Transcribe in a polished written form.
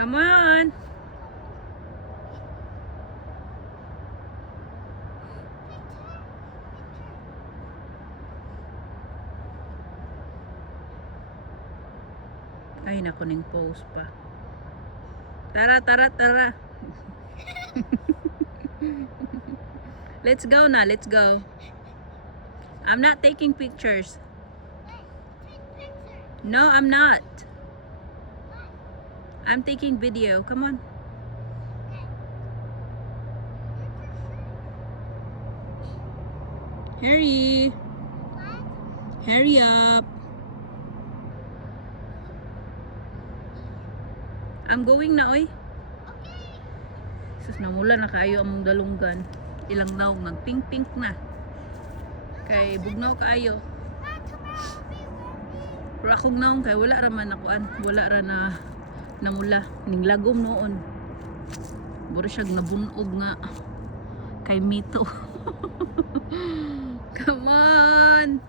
Come on. Ay, naku ning post pa. Tara, tara, tara. Let's go na, let's go. I'm not taking pictures. No, I'm not. I'm taking video. Come on. Hurry. Hurry up. I'm going na, oy. Sus, namula na kayo among dalunggan. Ilang naong nagpink-pink na. Kay bugnaw kaayo. Pero akong naong kay wala ra man nakuan. Wala ra na namula. Ning lagom noon. Buro siyag nabunog nga. Kay mito.